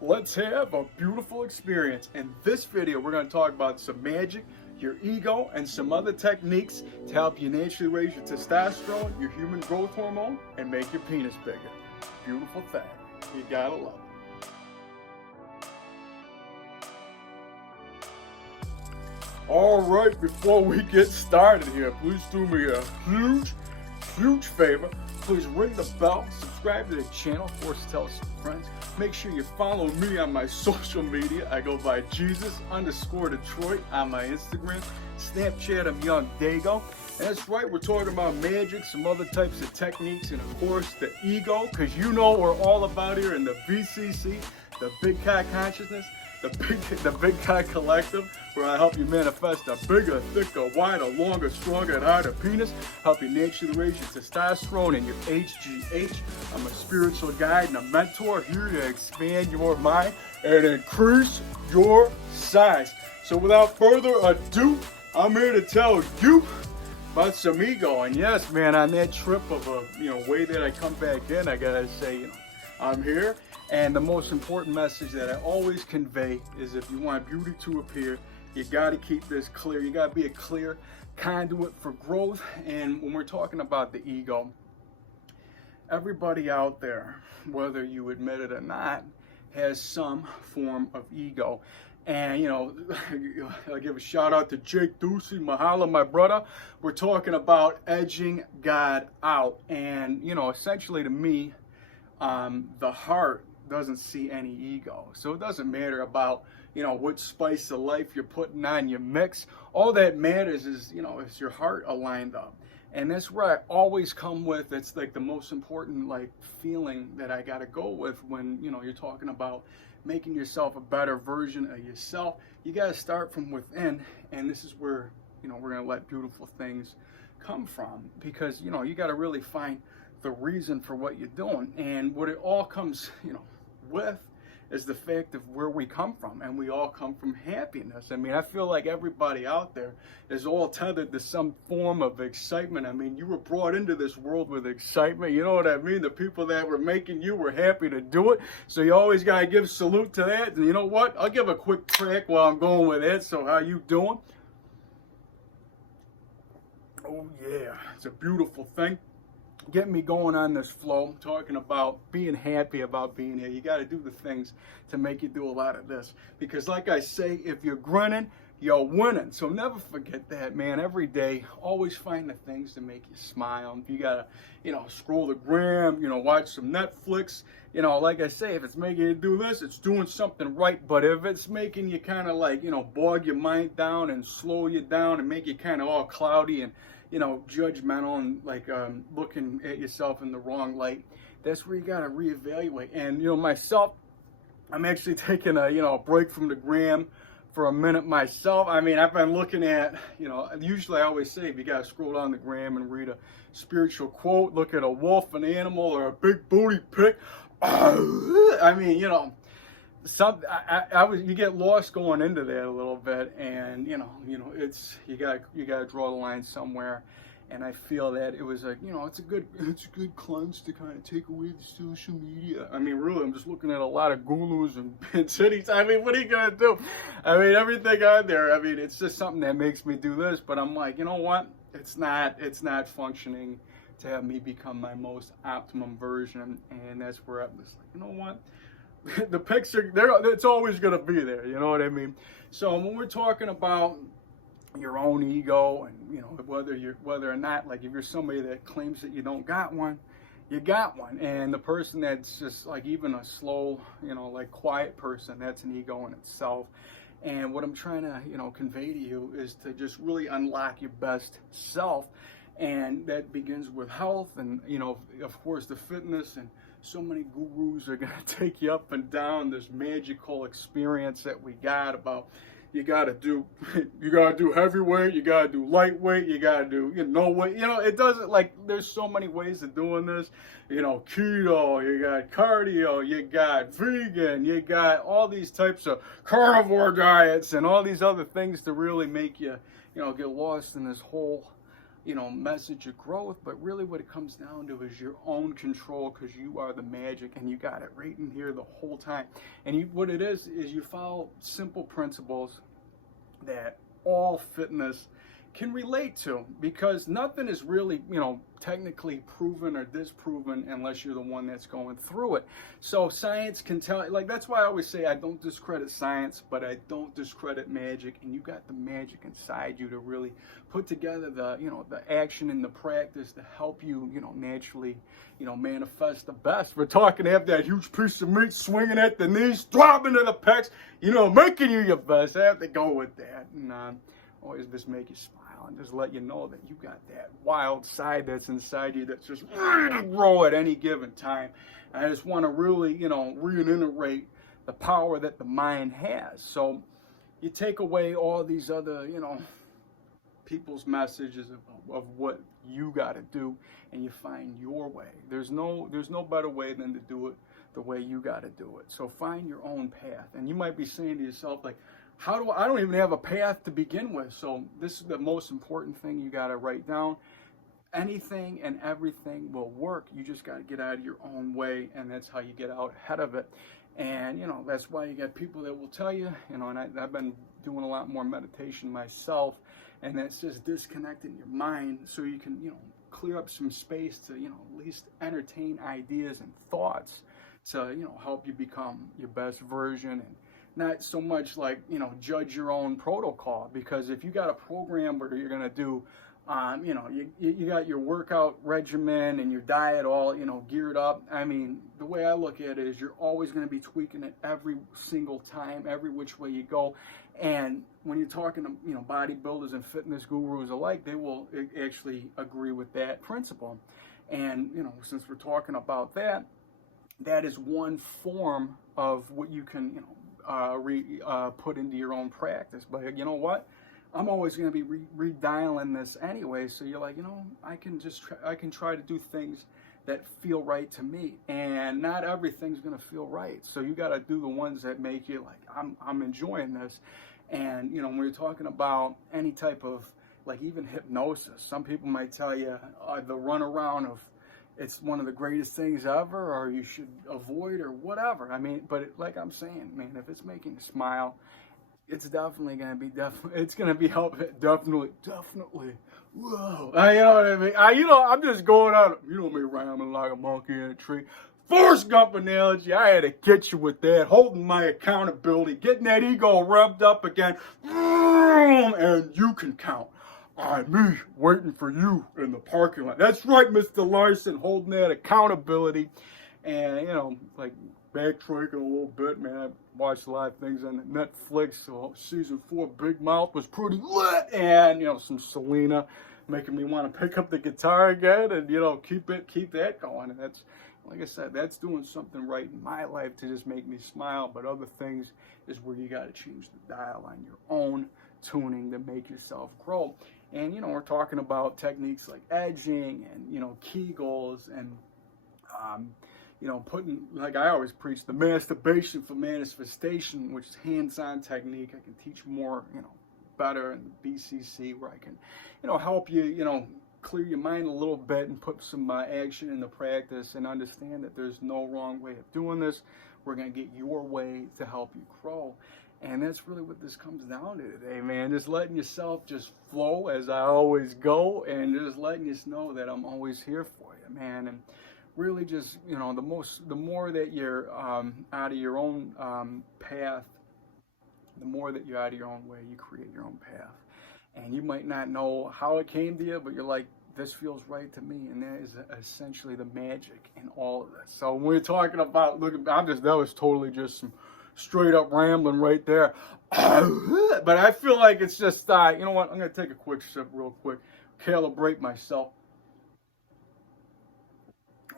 let's have a beautiful experience. In this video, we're going to talk about some magic, your ego, and some other techniques to help you naturally raise your testosterone, your human growth hormone, and make your penis bigger. Beautiful thing. You gotta love it. All right, before we get started here, please do me a huge favor. Please ring the bell, subscribe to the channel, of course, tell some friends. Make sure you follow me on my social media. I go by Jesus_Detroit on my Instagram. Snapchat, I'm YOUNGDAYGO. That's right, we're talking about magic, some other types of techniques, and of course the ego, because you know what we're all about here in the BCC, the Big Cock Consciousness, the Big Cock Collective, where I help you manifest a bigger, thicker, wider, longer, stronger, and harder penis, help you naturally raise your testosterone and your HGH. I'm a spiritual guide and a mentor here to expand your mind and increase your size. So without further ado, I'm here to tell you about some ego. And yes, man, on that trip of a way that I come back in, I gotta say, I'm here. And the most important message that I always convey is if you want beauty to appear, you got to keep this clear. You got to be a clear conduit for growth. And when we're talking about the ego, everybody out there, whether you admit it or not, has some form of ego. And, I give a shout out to Jake Ducey, Mahalo, my brother. We're talking about edging God out. And, essentially to me, the heart doesn't see any ego. So it doesn't matter about, what spice of life you're putting on your mix. All that matters is, is your heart aligned up. And that's where I always come with, it's like the most important feeling that I got to go with when, you're talking about making yourself a better version of yourself. You got to start from within. And this is where, we're going to let beautiful things come from, because, you got to really find the reason for what you're doing. And what it all comes, with is the fact of where we come from, and we all come from happiness. I mean, I feel like everybody out there is all tethered to some form of excitement. I mean, you were brought into this world with excitement. You know what I mean? The people that were making you were happy to do it. So you always got to give salute to that. And you know what? I'll give a quick crack while I'm going with it. So how you doing? Oh yeah, it's a beautiful thing. Get me going on this flow, talking about being happy about being here. You got to do the things to make you do a lot of this. Because like I say, if you're grinning, you're winning. So never forget that, man. Every day, always find the things to make you smile. You got to, scroll the gram, watch some Netflix. Like I say, if it's making you do this, it's doing something right. But if it's making you kind of bog your mind down and slow you down and make you kind of all cloudy and judgmental and looking at yourself in the wrong light, that's where you got to reevaluate. And, myself, I'm actually taking a break from the gram for a minute myself. I mean, I've been looking at, usually I always say, if you got to scroll down the gram and read a spiritual quote, look at a wolf, an animal, or a big booty pic. I mean, you get lost going into that a little bit, and it's you got to draw the line somewhere. And I feel that it was it's a good cleanse to kind of take away the social media. I mean, really, I'm just looking at a lot of gurus and cities. I mean, what are you gonna do? I mean, everything on there. I mean, it's just something that makes me do this. But I'm like, you know what? It's not functioning to have me become my most optimum version. And that's where I'm just like, you know what? The picture there, it's always going to be there, you know what I mean? So when we're talking about your own ego, and whether or not, if you're somebody that claims that you don't got one, you got one. And the person that's just even a slow, quiet person, that's an ego in itself. And what I'm trying to convey to you is to just really unlock your best self. And that begins with health and of course the fitness. And so many gurus are going to take you up and down this magical experience that we got about you got to do heavyweight, you got to do lightweight, you got to do no weight. It doesn't, there's so many ways of doing this. Keto, you got cardio, you got vegan, you got all these types of carnivore diets and all these other things to really make you get lost in this whole message of growth, but really what it comes down to is your own control, because you are the magic and you got it right in here the whole time. And what it is you follow simple principles that all fitness can relate to, because nothing is really, technically proven or disproven unless you're the one that's going through it. So science can tell, like, that's why I always say I don't discredit science, but I don't discredit magic. And you got the magic inside you to really put together the, the action and the practice to help you, naturally, manifest the best. We're talking to have that huge piece of meat swinging at the knees, throbbing to the pecs, making you your best. I have to go with that. And always just make you smile and just let you know that you got that wild side that's inside you that's just ready to grow at any given time. And I just want to really, reiterate the power that the mind has. So you take away all these other, people's messages of what you got to do, and you find your way. There's no better way than to do it the way you got to do it. So find your own path. And you might be saying to yourself, like, I don't even have a path to begin with. So this is the most important thing you got to write down. Anything and everything will work. You just got to get out of your own way, and that's how you get out ahead of it. And, that's why you got people that will tell you, and I've been doing a lot more meditation myself, and that's just disconnecting your mind so you can, clear up some space to, at least entertain ideas and thoughts to, help you become your best version, and not so much like, judge your own protocol. Because if you got a program where you're going to do, you got your workout regimen and your diet all, geared up. I mean, the way I look at it is you're always going to be tweaking it every single time, every which way you go. And when you're talking to, bodybuilders and fitness gurus alike, they will actually agree with that principle. And, since we're talking about that, that is one form of what you can, put into your own practice. But you know what? I'm always going to be redialing this anyway. So you're like, I can try to do things that feel right to me, and not everything's going to feel right. So you got to do the ones that make you like, I'm enjoying this. And when you're talking about any type of, like, even hypnosis, some people might tell you the runaround of, it's one of the greatest things ever, or you should avoid, or whatever. I mean, but like I'm saying, man, if it's making you smile, it's definitely going to be, it's going to be helping, definitely. Whoa. You know what I mean? I'm just going out, me rhyming like a monkey in a tree. Forrest Gump analogy, I had to get you with that, holding my accountability, getting that ego revved up again, and you can count on me waiting for you in the parking lot. That's right, Mr. Larson, holding that accountability. And, like, backtracking a little bit, man, I watched a lot of things on Netflix. So season 4, Big Mouth was pretty lit. And, some Selena making me want to pick up the guitar again and, keep that going. And that's, like I said, that's doing something right in my life to just make me smile. But other things is where you got to change the dial on your own tuning to make yourself grow. And, we're talking about techniques like edging and, Kegels and, putting, like I always preach, the masturbation for manifestation, which is hands-on technique. I can teach more, better in the BCC, where I can, help you, clear your mind a little bit and put some action into practice and understand that there's no wrong way of doing this. We're going to get your way to help you grow. And that's really what this comes down to today, man. Just letting yourself just flow as I always go, and just letting you know that I'm always here for you, man. And really just, the more that you're out of your own path, the more that you're out of your own way, you create your own path. And you might not know how it came to you, but you're like, this feels right to me. And that is essentially the magic in all of this. So when we're talking about, that was totally just some straight up rambling right there. But I feel like it's just, you know what? I'm going to take a quick sip real quick, calibrate myself.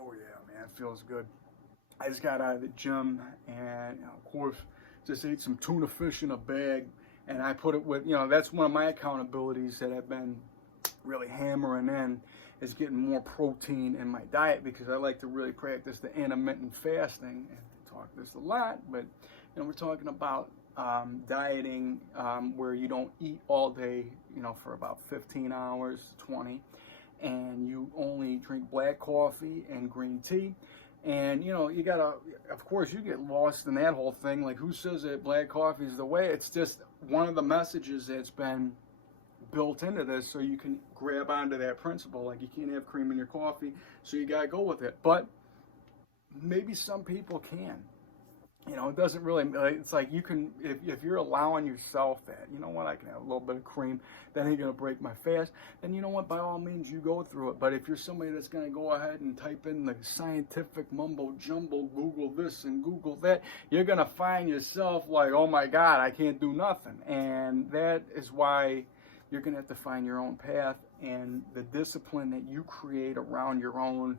Oh yeah, man, it feels good. I just got out of the gym and, of course, just ate some tuna fish in a bag. And I put it with, that's one of my accountabilities that I've been really hammering in, is getting more protein in my diet, because I like to really practice the intermittent fasting. And I talk this a lot, but we're talking about dieting where you don't eat all day, you know, for about 15 hours, 20, and you only drink black coffee and green tea. And, you know, you gotta, of course, you get lost in that whole thing. Like, who says that black coffee is the way? It's just one of the messages that's been built into this, so you can grab onto that principle. Like, you can't have cream in your coffee, so you gotta go with it. But maybe some people can. You know, it doesn't really, it's like you can, if you're allowing yourself that, you know what, I can have a little bit of cream, that ain't going to break my fast, then you know what, by all means, you go through it. But if you're somebody that's going to go ahead and type in the scientific mumbo jumbo, Google this and Google that, you're going to find yourself like, oh my God, I can't do nothing. And that is why you're going to have to find your own path, and the discipline that you create around your own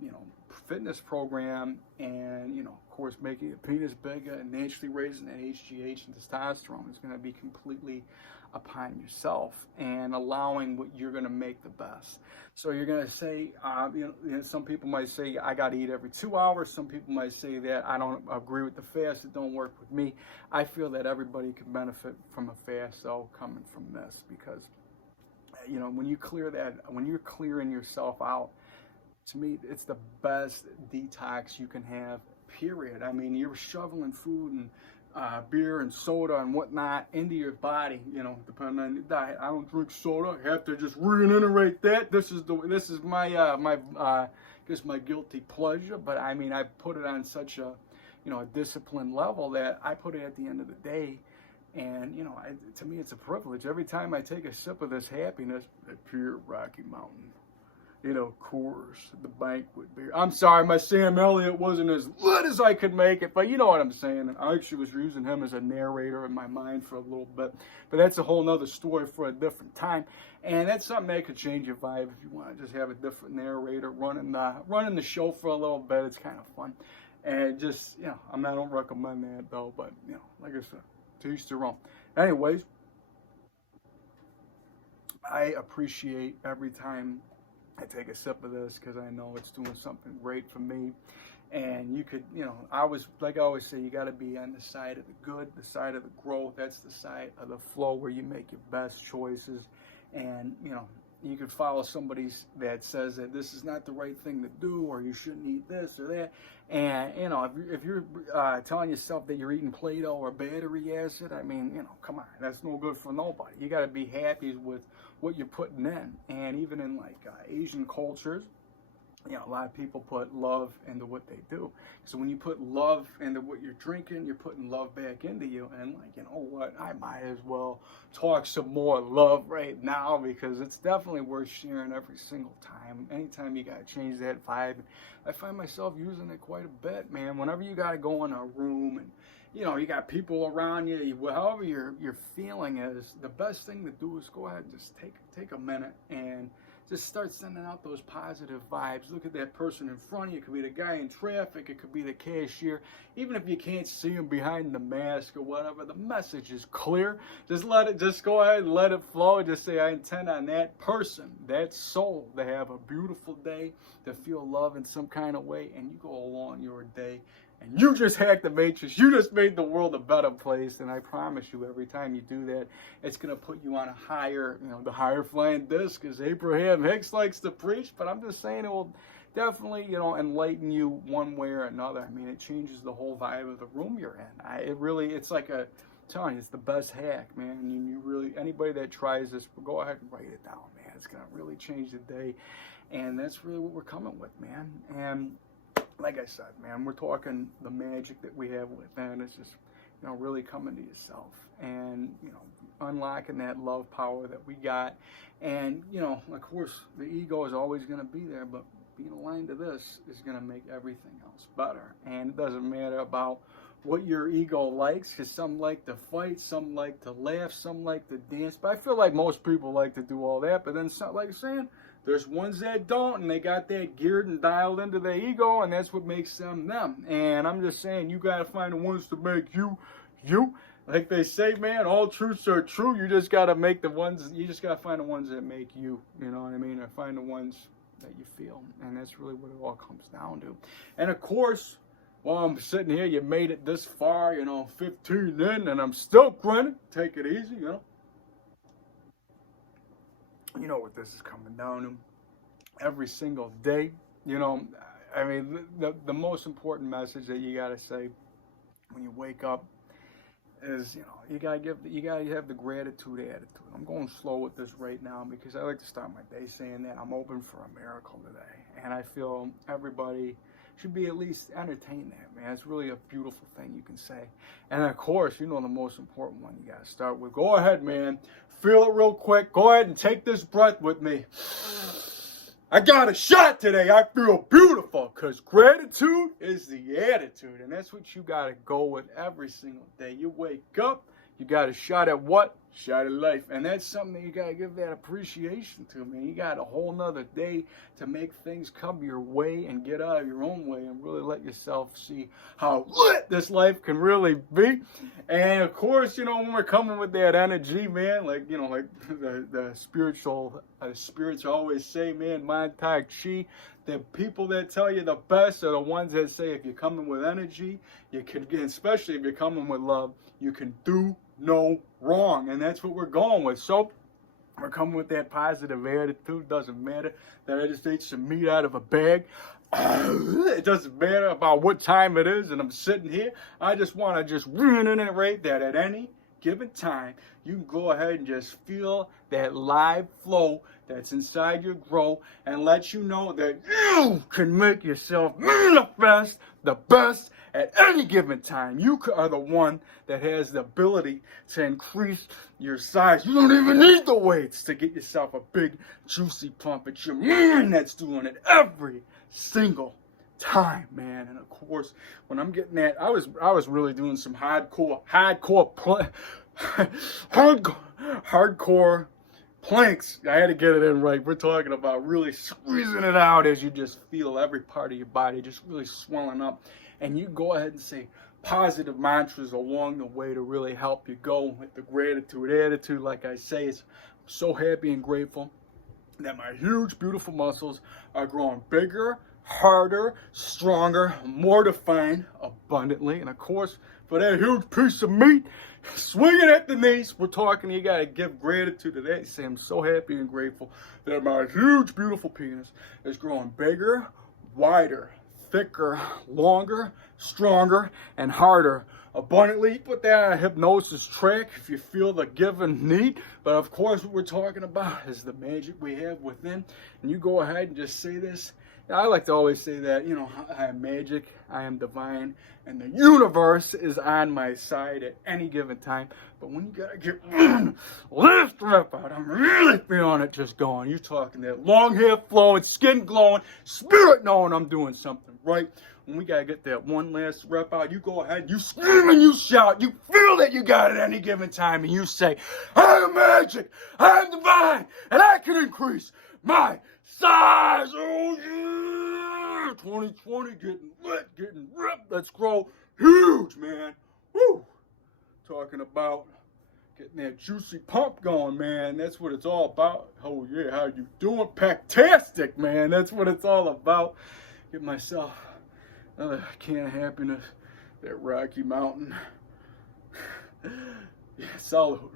you know, fitness program, and, you know, of course, making the penis bigger and naturally raising that HGH and testosterone is going to be completely upon yourself, and allowing what you're going to make the best. So you're going to say, you know, some people might say, I got to eat every 2 hours. Some people might say that I don't agree with the fast. It don't work with me. I feel that everybody can benefit from a fast, though, coming from this, because, you know, when you clear that, when you're clearing yourself out, to me, it's the best detox you can have, period. I mean, you're shoveling food and beer and soda and whatnot into your body, you know, depending on your diet. I don't drink soda. I have to just reiterate that. This is my just my guilty pleasure. But I mean, I put it on such a, you know, a disciplined level that I put it at the end of the day. And, you know, to me, it's a privilege. Every time I take a sip of this happiness, that pure Rocky Mountain, you know, Coors, the banquet beer. I'm sorry, my Sam Elliott wasn't as lit as I could make it, but you know what I'm saying. I actually was using him as a narrator in my mind for a little bit, but that's a whole nother story for a different time. And that's something that could change your vibe if you want to just have a different narrator running the show for a little bit. It's kind of fun. And just, you know, I don't recommend that though, but, you know, like I said, to each their own. Anyways, I appreciate every time I take a sip of this, because I know it's doing something great for me. And you could, you know, I always say, you got to be on the side of the good, the side of the growth. That's the side of the flow where you make your best choices. And, you know, you could follow somebody that says that this is not the right thing to do, or you shouldn't eat this or that. And, you know, if you're telling yourself that you're eating Play-Doh or battery acid, I mean, you know, come on, that's no good for nobody. You got to be happy with what you're putting in. And even in like Asian cultures, you know, a lot of people put love into what they do. So when you put love into what you're drinking, you're putting love back into you. And like, you know what, I might as well talk some more love right now, because it's definitely worth sharing every single time. Anytime you got to change that vibe, I find myself using it quite a bit, man. Whenever you got to go in a room and, you know, you got people around you, however your feeling is, the best thing to do is go ahead and just take a minute and just start sending out those positive vibes. Look at that person in front of you. It could be the guy in traffic. It could be the cashier. Even if you can't see him behind the mask or whatever, the message is clear. Just go ahead and let it flow. Just say, I intend on that person, that soul, to have a beautiful day, to feel love in some kind of way, and you go along your day. And you just hacked the matrix. You just made the world a better place. And I promise you, every time you do that, it's going to put you on a higher, you know, the higher flying disc, as Abraham Hicks likes to preach. But I'm just saying, it will definitely, you know, enlighten you one way or another. I mean, it changes the whole vibe of the room you're in. It's like I'm telling you, it's the best hack, man. And you really, anybody that tries this, go ahead and write it down, man. It's going to really change the day. And that's really what we're coming with, man. And like I said, man, we're talking the magic that we have within. It's just, you know, really coming to yourself and, you know, unlocking that love power that we got. And, you know, of course, the ego is always going to be there, but being aligned to this is going to make everything else better. And it doesn't matter about what your ego likes, because some like to fight, some like to laugh, some like to dance. But I feel like most people like to do all that. But then, like I'm saying, there's ones that don't, and they got that geared and dialed into their ego, and that's what makes them them. And I'm just saying, you got to find the ones to make you, you. Like they say, man, all truths are true. You just got to make the ones, you just got to find the ones that make you, you know what I mean? Or find the ones that you feel. And that's really what it all comes down to. And of course, Well, I'm sitting here, you made it this far, 15 in, and I'm still grinding. Take it easy, You know what this is coming down to. Every single day, I mean, the most important message that you got to say when you wake up is, you gotta have the gratitude attitude. I'm going slow with this right now because I like to start my day saying that I'm open for a miracle today. And I feel everybody should be at least entertained that, man. It's really a beautiful thing you can say. And of course, the most important one you gotta start with. Go ahead, man. Feel it real quick. Go ahead and take this breath with me. I got a shot today. I feel beautiful because gratitude is the attitude. And that's what you got to go with every single day. You wake up, you got a shot at what? Shot at life. And that's something that you got to give that appreciation to, man. You got a whole nother day to make things come your way and get out of your own way and really let yourself see how lit this life can really be. And of course, when we're coming with that energy, man, like the spirits always say, man, mind, tai, chi. The people that tell you the best are the ones that say if you're coming with energy, you can, especially if you're coming with love, you can do no wrong. And that's what we're going with. So we're coming with that positive attitude. Doesn't matter that I just ate some meat out of a bag. It doesn't matter about what time it is and I'm sitting here. I just want to reiterate that at any given time, you can go ahead and just feel that live flow that's inside your grow and let you know that you can make yourself manifest the best at any given time. You are the one that has the ability to increase your size. You don't even need the weights to get yourself a big, juicy pump. It's your mind that's doing it every single time, man. And of course, when I'm getting that, I was really doing some hardcore planks. I had to get it in right. We're talking about really squeezing it out as you just feel every part of your body just really swelling up. And you go ahead and say positive mantras along the way to really help you go with the gratitude attitude. Like I say, I'm so happy and grateful that my huge, beautiful muscles are growing bigger, harder, stronger, more defined, abundantly. And of course, for that huge piece of meat swinging at the knees, we're talking, you got to give gratitude to that. You say, I'm so happy and grateful that my huge, beautiful penis is growing bigger, wider, thicker, longer, stronger, and harder. Abundantly, you put that on a hypnosis track if you feel the give and need. But of course, what we're talking about is the magic we have within. And you go ahead and just say this. I like to always say that, I am magic, I am divine, and the universe is on my side at any given time. But when you gotta get lift rep out, I'm really feeling it just going. You're talking that long hair flowing, skin glowing, spirit knowing I'm doing something right. When we gotta get that one last rep out, you go ahead, you scream and you shout, you feel that you got it at any given time, and you say, I am magic, I am divine, and I can increase my size. Oh yeah, 2020 getting lit, getting ripped. Let's grow huge, man. Woo! Talking about getting that juicy pump going, man. That's what it's all about. Oh yeah, how you doing? Packtastic, man. That's what it's all about. Get myself another can of happiness. That Rocky Mountain. Yeah, salute.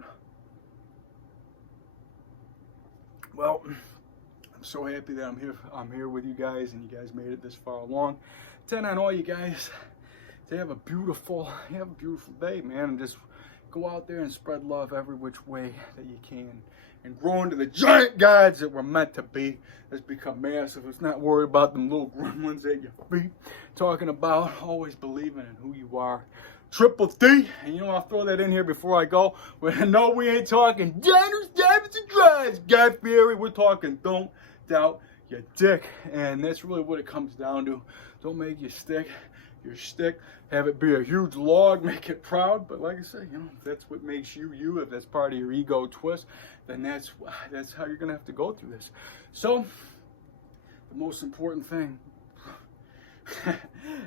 Well, I'm so happy that I'm here with you guys, and you guys made it this far along. Intend on all you guys to have a beautiful day, man, and just go out there and spread love every which way that you can, and grow into the giant gods that we're meant to be. Let's become massive. Let's not worry about them little gremlins at your feet. Talking about always believing in who you are. Triple D, and I'll throw that in here before I go. But no, we ain't talking diners, diamonds, and drives, Guy Fieri. We're talking don't doubt your dick, and that's really what it comes down to. Don't make your stick your shtick. Have it be a huge log, make it proud. But like I said, if that's what makes you you, if that's part of your ego twist, then that's how you're gonna have to go through this. So the most important thing,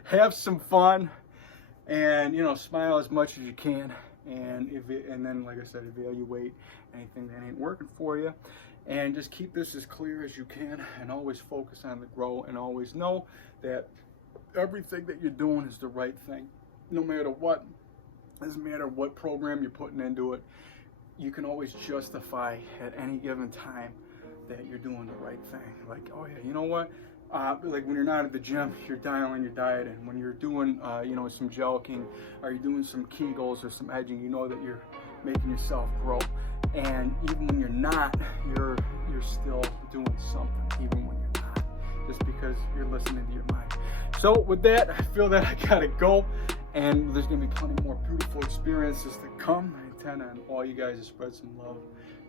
have some fun, and smile as much as you can, and then like I said, evaluate anything that ain't working for you, and just keep this as clear as you can, and always focus on the grow, and always know that everything that you're doing is the right thing. No matter what, doesn't matter what program you're putting into it, you can always justify at any given time that you're doing the right thing. Like, oh yeah, you know what? Like when you're not at the gym, you're dialing your diet in. When you're doing, you know, some jogging, or you're doing some Kegels or some edging, you know that you're making yourself grow. And even when you're not, you're still doing something, even when you're not, just because you're listening to your mind. So with that, I feel that I gotta go, and there's gonna be plenty more beautiful experiences to come. I intend on all you guys to spread some love,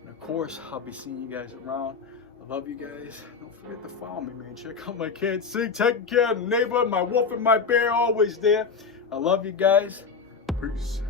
and of course, I'll be seeing you guys around. I love you guys. Don't forget to follow me, man. Check out my kids. See, taking care of the neighbor, my wolf and my bear, always there. I love you guys. Peace.